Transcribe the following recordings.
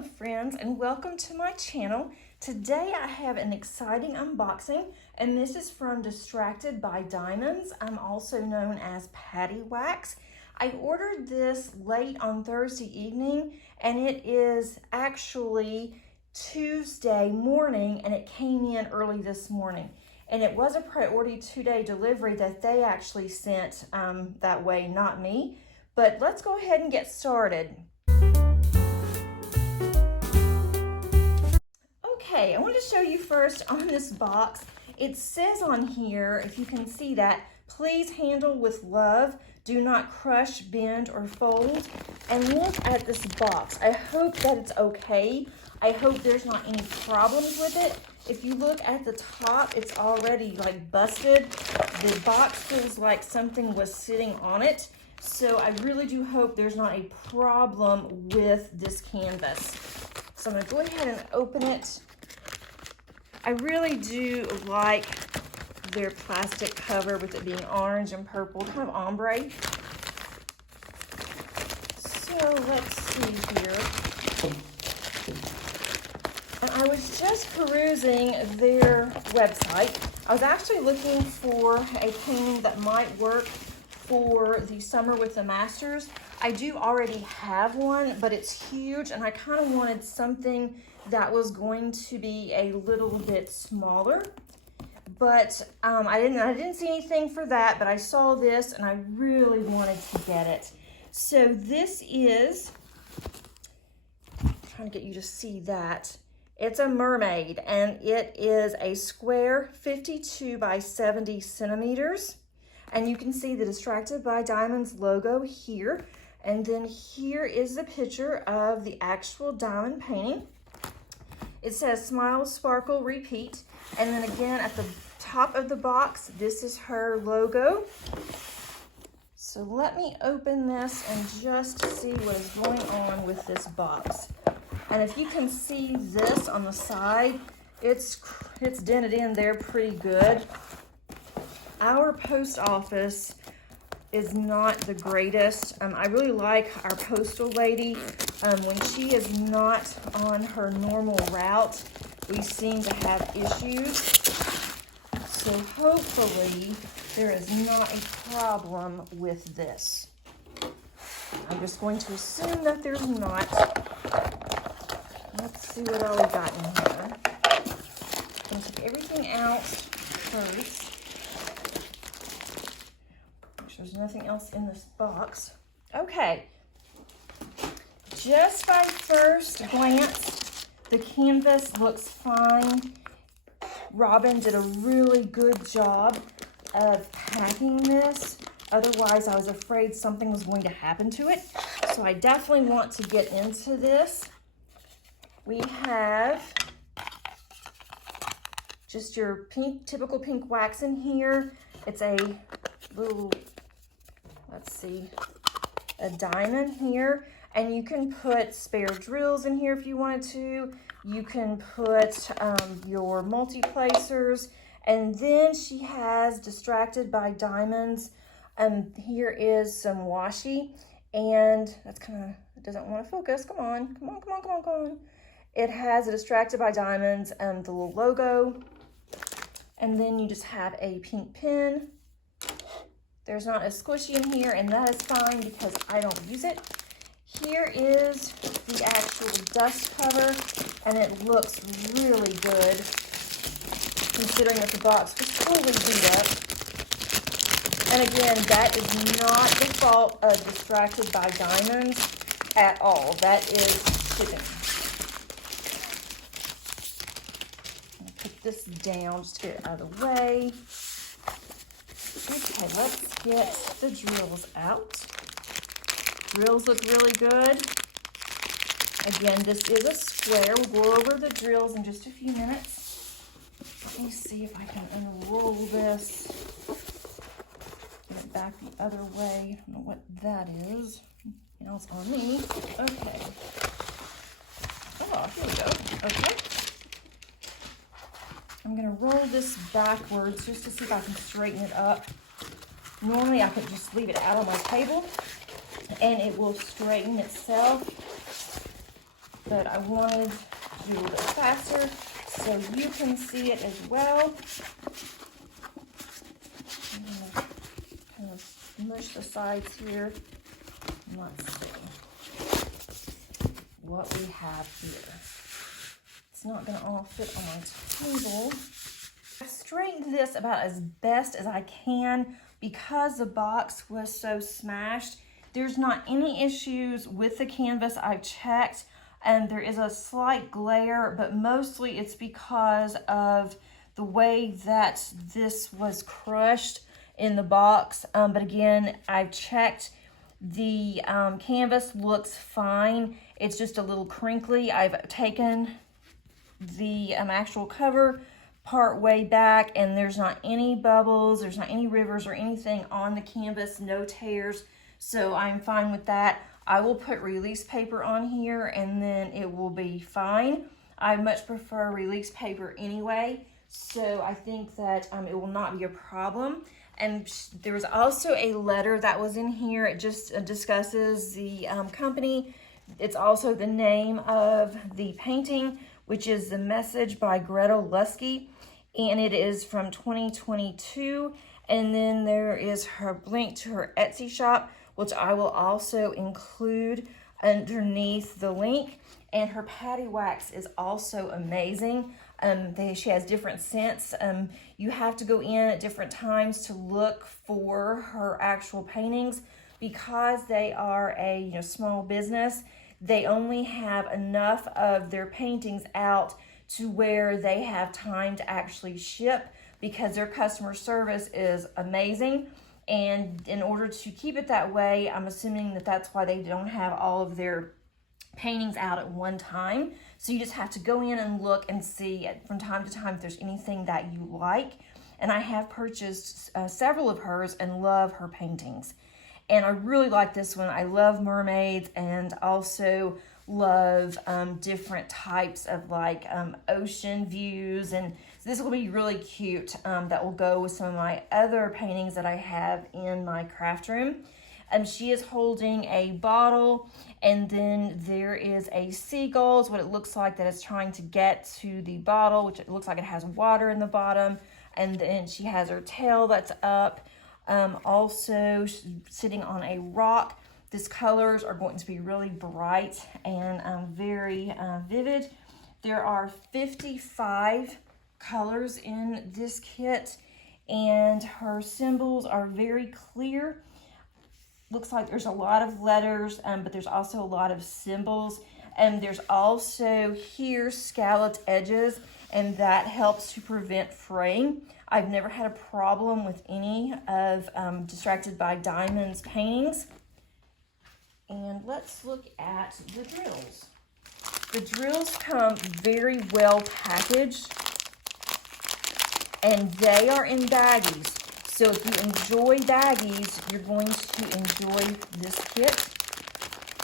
Hello friends, and welcome to my channel. Today I have an exciting unboxing, and this is from Distracted by Diamonds. I'm also known as Patty Wax. I ordered this late on Thursday evening, and it is actually Tuesday morning, and it came in early this morning. And it was a priority 2-day delivery that they actually sent that way, not me. But let's go ahead and get started. Okay, I want to show you first on this box. It says on here, if you can see that, please handle with love. Do not crush, bend, or fold. And look at this box. I hope that it's okay. I hope there's not any problems with it. If you look at the top, it's already like busted. The box feels like something was sitting on it. So I really do hope there's not a problem with this canvas. So I'm gonna go ahead and open it. I really do like their plastic cover with it being orange and purple, kind of ombre. So let's see here. And I was just perusing their website. I was actually looking for a painting that might work for the Summer with the Masters. I do already have one, but it's huge, and I kind of wanted something that was going to be a little bit smaller. But I didn't see anything for that, but I saw this and I really wanted to get it. So this is, I'm trying to get you to see that. It's a mermaid, and it is a square 52 by 70 centimeters. And you can see the Distracted by Diamonds logo here. And then here is the picture of the actual diamond painting. It says smile, sparkle, repeat. And then again at the top of the box, this is her logo. So let me open this and just see what is going on with this box. And if you can see this on the side, it's dented in there pretty good. Our post office is not the greatest. I really like our postal lady. When she is not on her normal route, we seem to have issues. So hopefully there is not a problem with this. I'm just going to assume that there's not. Let's see what all we got in here. I'm going to take everything out first. There's nothing else in this box. Okay, just by first glance, the canvas looks fine. Robin did a really good job of packing this. Otherwise, I was afraid something was going to happen to it. So I definitely want to get into this. We have just your pink, typical pink wax in here. It's a little, let's see, a diamond here, and you can put spare drills in here if you wanted to. You can put your multi-placers, and then she has Distracted by Diamonds. Here is some washi, and that's kind of, it doesn't want to focus. Come on, come on, come on, come on, come on. It has a Distracted by Diamonds and the little logo, and then you just have a pink pin. There's not a squishy in here, and that is fine because I don't use it. Here is the actual dust cover, and it looks really good considering that the box was totally beat up. And again, that is not the fault of Distracted by Diamonds at all. That is shipping. I'm gonna put this down just to get it out of the way. Okay, let's get the drills out. Drills look really good. Again, this is a square. We'll go over the drills in just a few minutes. Let me see if I can unroll this. Get it back the other way. I don't know what that is. Now it's on me. Okay. Oh, here we go. Okay. I'm gonna roll this backwards just to see if I can straighten it up. Normally I could just leave it out on my table and it will straighten itself. but I wanted to do it a little bit faster so you can see it as well. I'm gonna kind of mush the sides here. Let's see what we have here. It's not gonna all fit on my table. I straightened this about as best as I can because the box was so smashed. There's not any issues with the canvas. I've checked, and there is a slight glare, but mostly it's because of the way that this was crushed in the box. But again, I've checked. The canvas looks fine. It's just a little crinkly. I've taken the actual cover part way back, and there's not any bubbles, there's not any rivers or anything on the canvas, no tears, so I'm fine with that. I will put release paper on here and then it will be fine. I much prefer release paper anyway, so I think that it will not be a problem. And there was also a letter that was in here. It just discusses the company. It's also the name of the painting, which is The Message by Gretel Lusky, and it is from 2022. And then there is her link to her Etsy shop, which I will also include underneath the link. And her patty wax is also amazing. She has different scents. You have to go in at different times to look for her actual paintings because they are a small business. They only have enough of their paintings out to where they have time to actually ship because their customer service is amazing. And in order to keep it that way, I'm assuming that that's why they don't have all of their paintings out at one time. So you just have to go in and look and see from time to time if there's anything that you like. And I have purchased several of hers and love her paintings. And I really like this one. I love mermaids and also love different types of ocean views. And so this will be really cute. That will go with some of my other paintings that I have in my craft room. She is holding a bottle, and then there is a seagull, is what it looks like, that is trying to get to the bottle, which it looks like it has water in the bottom. And then she has her tail that's up. Also sitting on a rock. These colors are going to be really bright and very vivid. There are 55 colors in this kit, and her symbols are very clear. Looks like there's a lot of letters, but there's also a lot of symbols. And there's also here scalloped edges, and that helps to prevent fraying. I've never had a problem with any of Distracted by Diamonds paintings. And let's look at the drills. The drills come very well packaged, and they are in baggies. So if you enjoy baggies, you're going to enjoy this kit.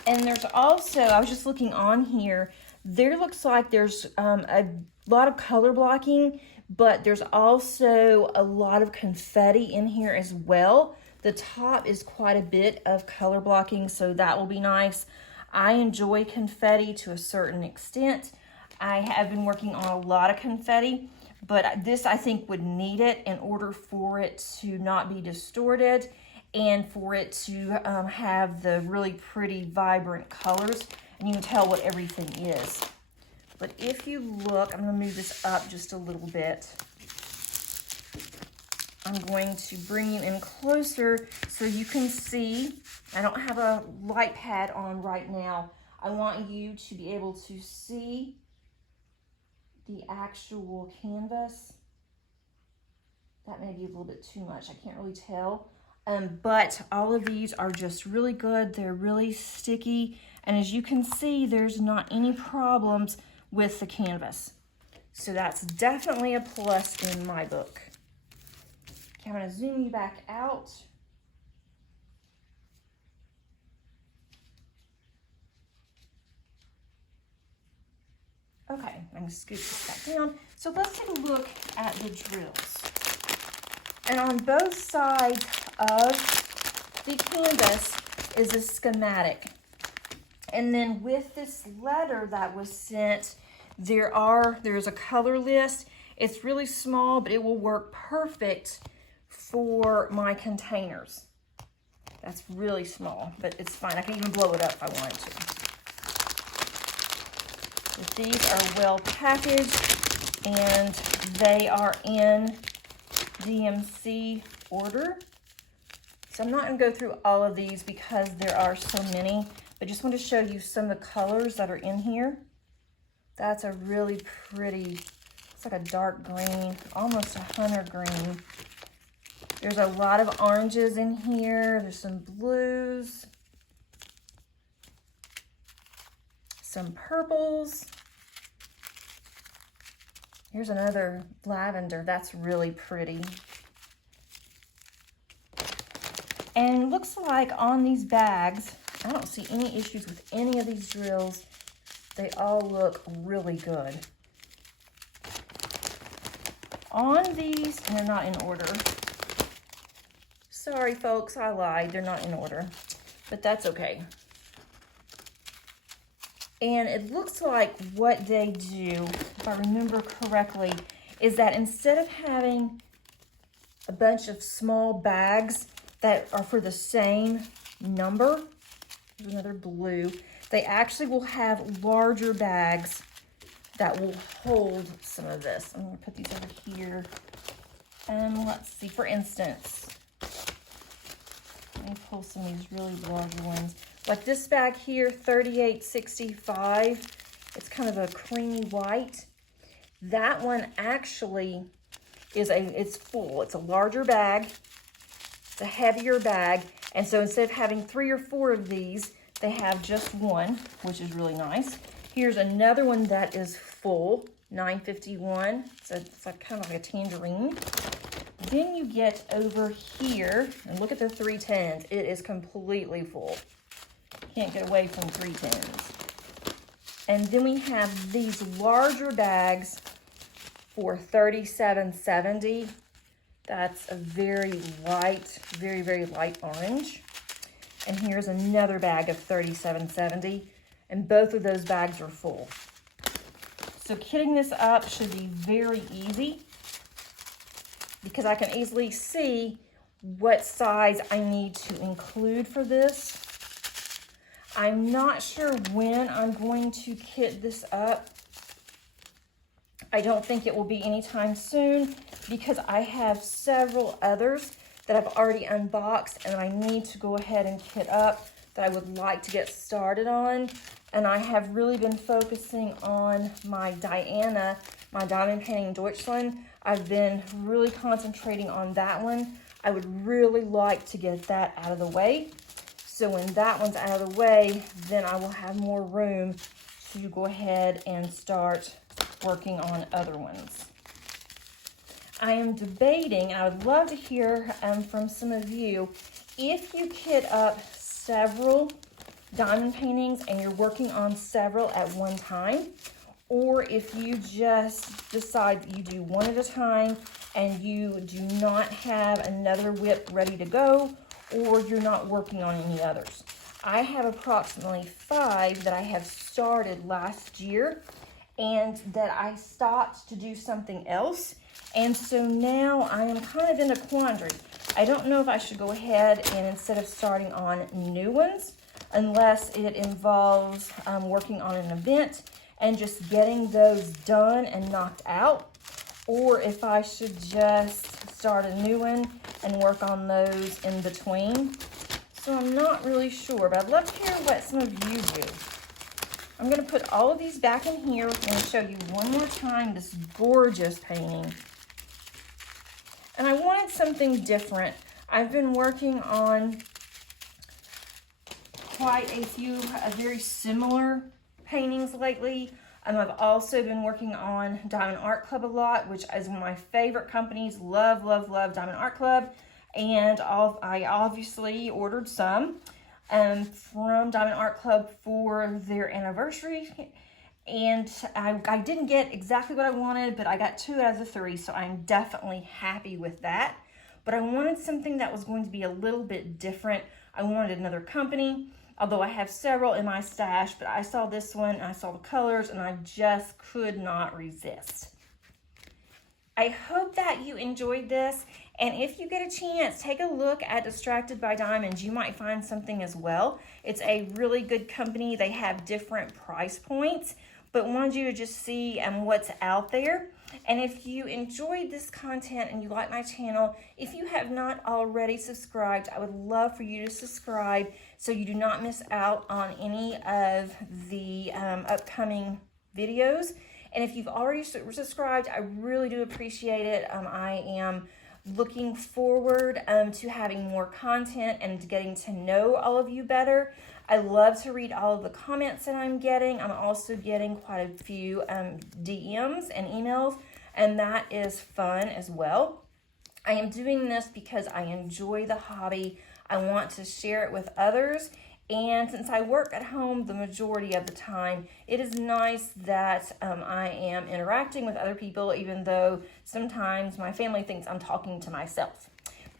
And there's also, I was just looking on here, there looks like there's a lot of color blocking, but there's also a lot of confetti in here as well. The top is quite a bit of color blocking, so that will be nice. I enjoy confetti to a certain extent. I have been working on a lot of confetti, but this I think would need it in order for it to not be distorted and for it to have the really pretty vibrant colors, and you can tell what everything is. But if you look, I'm going to move this up just a little bit. I'm going to bring you in closer so you can see. I don't have a light pad on right now. I want you to be able to see the actual canvas. That may be a little bit too much. I can't really tell. But all of these are just really good. They're really sticky. And as you can see, there's not any problems with the canvas. So that's definitely a plus in my book. Okay, I'm going to zoom you back out. Okay, I'm going to scoot this back down. So let's take a look at the drills. And on both sides of the canvas is a schematic. And then with this letter that was sent, there's a color list. It's really small, but it will work perfect for my containers. That's really small, but it's fine. I can even blow it up if I want to. But these are well packaged, and they are in DMC order. So I'm not going to go through all of these because there are so many, but just want to show you some of the colors that are in here. That's a really pretty, it's like a dark green, almost a hunter green. There's a lot of oranges in here. There's some blues, some purples. Here's another lavender. That's really pretty. And it looks like on these bags, I don't see any issues with any of these drills. They all look really good. On these, and they're not in order. Sorry folks, I lied, they're not in order, but that's okay. And it looks like what they do, if I remember correctly, is that instead of having a bunch of small bags that are for the same number, there's another blue, they actually will have larger bags that will hold some of this. I'm gonna put these over here. And let's see, for instance, let me pull some of these really large ones. Like this bag here, 38.65. It's kind of a creamy white. That one actually is it's full. It's a larger bag. It's a heavier bag. And so instead of having 3 or 4 of these, they have just one, which is really nice. Here's another one that is full, 9.51. So it's like kind of like a tangerine. Then you get over here, and look at the 310s. It is completely full. Can't get away from 310s. And then we have these larger bags for $37.70. That's a very light, very, very light orange. And here's another bag of $37.70. And both of those bags are full. So kitting this up should be very easy because I can easily see what size I need to include for this. I'm not sure when I'm going to kit this up. I don't think it will be anytime soon because I have several others that I've already unboxed and I need to go ahead and kit up that I would like to get started on. And I have really been focusing on my Diana, my Diamond Painting Deutschland. I've been really concentrating on that one. I would really like to get that out of the way. So when that one's out of the way, then I will have more room to go ahead and start working on other ones. I am debating, I would love to hear from some of you, if you kit up several diamond paintings and you're working on several at one time, or if you just decide that you do one at a time and you do not have another whip ready to go, or you're not working on any others. I have approximately 5 that I have started last year and that I stopped to do something else. And so now I am kind of in a quandary. I don't know if I should go ahead and instead of starting on new ones, unless it involves working on an event and just getting those done and knocked out, or if I should just start a new one and work on those in between. So I'm not really sure, but I'd love to hear what some of you do. I'm going to put all of these back in here and show you one more time this gorgeous painting. And I wanted something different. I've been working on quite a few very similar paintings lately. I've also been working on Diamond Art Club a lot, which is one of my favorite companies. Love, love, love Diamond Art Club. And I obviously ordered some from Diamond Art Club for their anniversary. And I didn't get exactly what I wanted, but I got 2 out of the 3, so I'm definitely happy with that. But I wanted something that was going to be a little bit different. I wanted another company. although I have several in my stash, but I saw this one and I saw the colors and I just could not resist. I hope that you enjoyed this, and if you get a chance, take a look at Distracted by Diamonds. You might find something as well. It's a really good company. They have different price points, but wanted you to just see what's out there. And if you enjoyed this content and you like my channel, if you have not already subscribed, I would love for you to subscribe so you do not miss out on any of the upcoming videos. And if you've already subscribed, I really do appreciate it. I am looking forward to having more content and getting to know all of you better. I love to read all of the comments that I'm getting. I'm also getting quite a few DMs and emails, and that is fun as well. I am doing this because I enjoy the hobby. I want to share it with others. And since I work at home the majority of the time, it is nice that I am interacting with other people, even though sometimes my family thinks I'm talking to myself.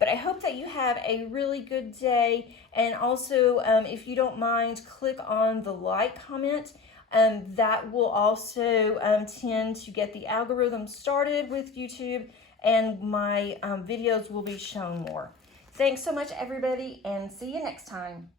But I hope that you have a really good day. And also, if you don't mind, click on the like comment. That will also tend to get the algorithm started with YouTube, and my videos will be shown more. Thanks so much, everybody, and see you next time.